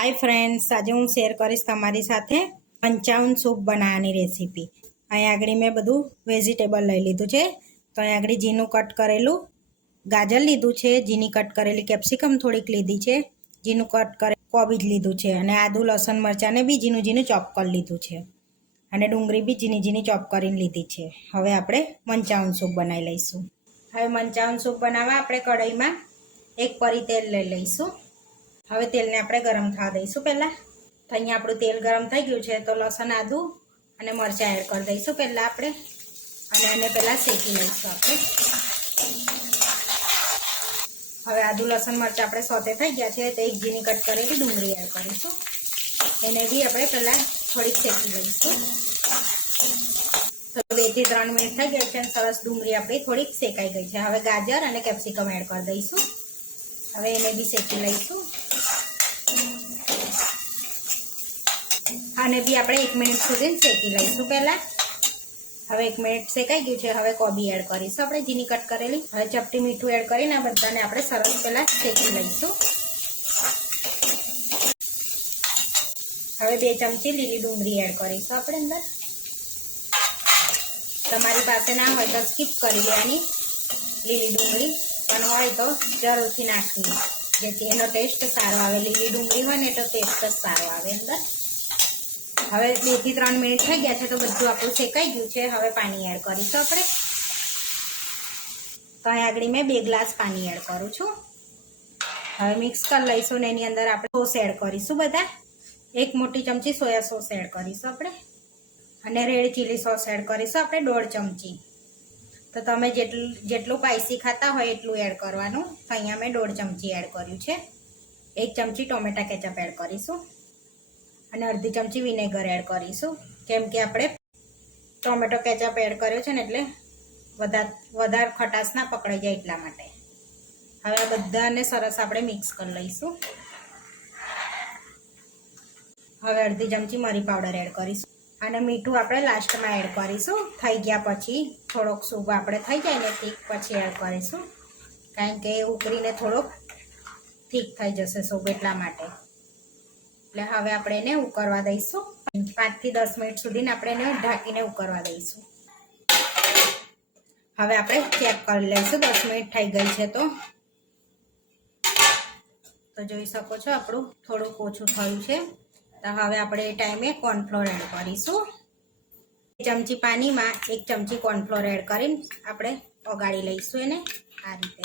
Hi friends, आज हूँ शेर करीश तमारी साथे पंचावन सूप बनाववानी रेसिपी। अहीं आगळ मैं बधुं वेजिटेबल लई लीधुं छे। तो अहीं आगळ झीणुं कट करेलुं गाजर लीधुं छे, झीणी कट करेली केप्सिकम थोड़ीक लीधी छे, झीणुं कट करे कोबीज लीधुं छे अने आदु लसण मरचाने बी झीणुं झीणुं चॉप करी लीधुं छे अने डુંગળી बी झीणी झीणी चॉप करीने लीधी छे। हवे आपणे मंचावन सूप बनावी लईशुं। हवे मंचावन सूप बनाववा आपणे कढ़ाईमां एक परी तेल लई लईशुं। हवे तेल ने आपणे गरम थवा दईशुं। पहला तो अहींया आपणुं तेल गरम थई गयुं छे तो लसण आदु अने मरचा एड कर दईशुं पहला आपणे अने आने पहला शेकी लईशुं आपणे। हवे आदु लसण मरचा आपणे सोते थई गया छे तो एक झीणी कट करेली डુંગળી एड करीशुं। एने बी आपणे पहला थोड़ीक शेकी लईशुं। तो 2 થી 3 मिनिट थई गई छे। सरस डુંગળી आपणी थोड़ीक शेकाई गई छे। हवे गाजर अने केप्सिकम एड कर दईशुं। हवे एने बी शेकी लईशुं। आने बी आपणे 1 मिनिट सुधी शेकी लईशुं पहला। हवे 1 मिनिट शेकाई गयुं छे। हवे कोबी एड करीशुं आपणे झीणी कट करेली। हवे चपटी मीठुं एड करीने आ बधाने आपणे सरस पहला शेकी लईशुं। हवे 2 चमची लीली डુંગળી एड करीशुं आपणे अंदर। तमारी पासे ना होय तो स्कीप करी लेवानी लीली डુંગળી, पण होय तो जरूरथी नाखवी जेथी एनो टेस्ट सारो आवे। लीली डુંગળી होय ने तो टेस्ट ज सारो आवे अंदर। हवे 2 થી 3 मिनिट थई गया छे तो बधुं आपणुं शेकाई गयुं छे। हवे पाणी एड करीशुं आपणे। तो अहीं आगळ मैं 2 ग्लास पाणी एड करूं छुं। हवे मिक्स कर लईशुं ने एनी अंदर आपणे सॉस एड करीशुं। बधा 1 मोटी चमची सोया सॉस एड करीशुं आपणे अने रेड चिली सॉस एड करीशुं आपणे 1.5 चमची। तो तमे जेटલું स्पाइसी खाता होय एटલું एड करवानुं। तो अहींया मैं 1.5 चमची एड कर्युं छे। 1 चमची टोमेटा केचप एड करीशुं अने अर्धी चमची विनेगर एड करीशुं, केम के आपणे टोमेटो केचप एड कर्यो छे ने एटले वधारे खटाश ना पकड़ाई जाय એટલા માટે। हवे आ बधाने सरस आपणे मिक्स કરી લઈશું। हवे अर्धी चमची मरी पाउडर एड करीशुं अने मीठुं आपणे लास्टमां एड करीशुं। थई गया पछी थोड़ोक सूप आपणे थई जाय ने थीक पछी एड करीशुं, कारण के उकळीने थोड़ोक थीक थई जशे सूप એટલા માટે। એટલે હવે આપણે એને ઉકળવા દઈશું। 5 થી 10 મિનિટ સુધી આપણે એને ઢાંકીને ઉકળવા દઈશું। હવે આપણે ચેક કરી લઈશું 10 મિનિટ થઈ ગઈ છે તો જોઈ શકો છો આપણું થોડું ઓછું થયું છે। તો હવે આપણે એ ટાઈમે કોર્નફ્લોર એડ કરીશું। 1 ચમચી પાણીમાં 1 ચમચી કોર્નફ્લોર એડ કરીને આપણે ઓગાળી લઈશું એને આ રીતે,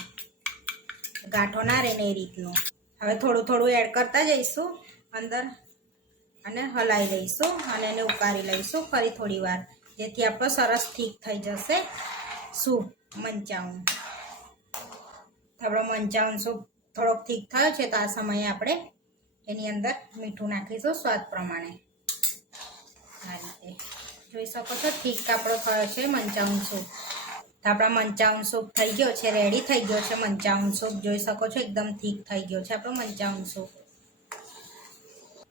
ગાંઠો ના રહે ને એ રીતનું। હવે થોડું થોડું એડ કરતા જઈશું अंदर अने हलाई लईशुं अने एने उकारी लईशुं फरी थोड़ी वार, जेथी आपणो सरस थीक थई जशे सूप मंचावन। आपणो मंचावन सूप थोड़ोक थीक थयो छे तो आ समये आपणे एनी अंदर मीठुं नाखीशुं स्वाद प्रमाणे। आ रीते जोई शको छो थीक आपणो थयो छे मंचावन सूप। तो आपणा मंचावन सूप थई गयो छे, रेडी थई गयो छे मंचावन सूप। जोई शको छो एकदम थीक थई गयो छे आपणो मंचावन सूप।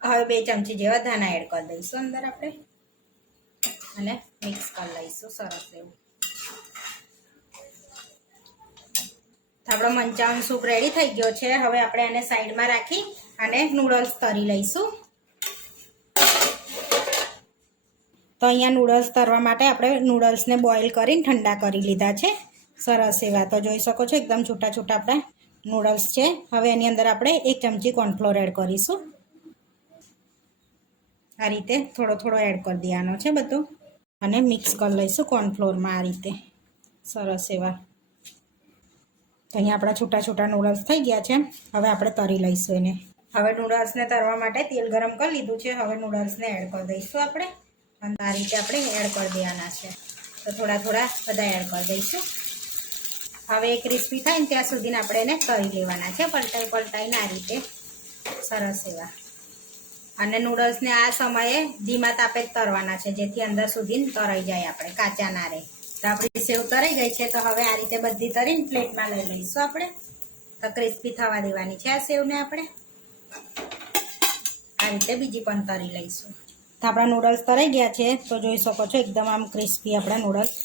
हवे 2 चमची जेवा धाना एड कर दईशुं अंदर आपणे अने मिक्स कर लईशुं सरस एवुं। आपणो मंचावन सूप रेडी थई गयो छे। हवे आपणे आने साइडमां राखी अने नूडल्स तरी लईशुं। तो अहींया नूडल्स तरवा माटे आपणे नूडल्सने बॉइल करीने ठंडा करी लीधा छे सरस एवा। तो जोई शको छो एकदम छूटा छूटा आपणे नूडल्स छे। हवे एनी अंदर आपणे 1 चमची कॉर्नफ्लोर एड करीशुं। आ रीते थोड़ो थोड़ो एड कर देवानो छे बधुं अने मिक्स कर लईशुं कॉर्नफ्लोर में आ रीते सरस एवा। तो अहींया आपणा छूटा छूटा नूडल्स थई गया छे। हवे आपणे तरी लईशुं एने। हवे नूडल्स ने तरवा माटे तेल गरम कर लीधुं छे। हवे नूडल्स ने एड कर दईशुं आपणे अने आ रीते आपणे एड कर देवाना छे। तो थोड़ा थोड़ा बधा एड कर दईशुं। हवे क्रिस्पी थाय ने त्यां सुधीने आपणे एने तरी लेवाना छे, पलटाई पलटाईने आ रीते सरस एवा। अने नूडल्स ने आ समये धीमा तापे तरवाना छे जेथी अंदर सुधी तराई जाय, आपणे काचा ना रहे। तो आपणी सेव तराई गई छे। तो हवे आ रीते बधी तरीने प्लेटमां लई लईशुं आपणे। तो क्रिस्पी थवा देवानी छे आ सेवने आपणे। आ रीते बीजी पण तरी लईशुं। तो आपणा नूडल्स तराई गया छे। तो जोई शको छो एकदम आम क्रिस्पी आपणा नूडल्स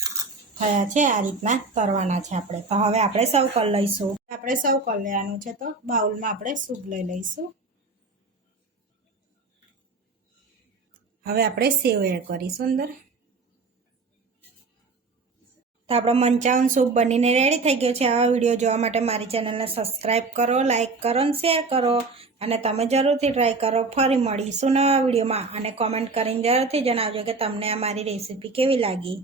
थया छे। आ रीतना तरवाना छे आपणे। तो हवे आपणे सर्व कर लईशुं। आपणे सर्व कर लेवानुं छे। तो बाउलमां आपणे सूप लई लईशुं। હવે આપણે સેવ એડ કરીશું અંદર. તો આપણો મંચાઉન સૂપ બનીને રેડી થઈ ગયો છે. આવા વિડીયો જોવા માટે મારી ચેનલને સબસ્ક્રાઈબ કરો, લાઈક કરો અને શેર કરો અને તમે જરૂરથી ટ્રાય કરો. ફરી મળીશું નવા વિડીયોમાં અને કોમેન્ટ કરીને જરૂરથી જણાવજો કે તમને આ મારી રેસીપી કેવી લાગી.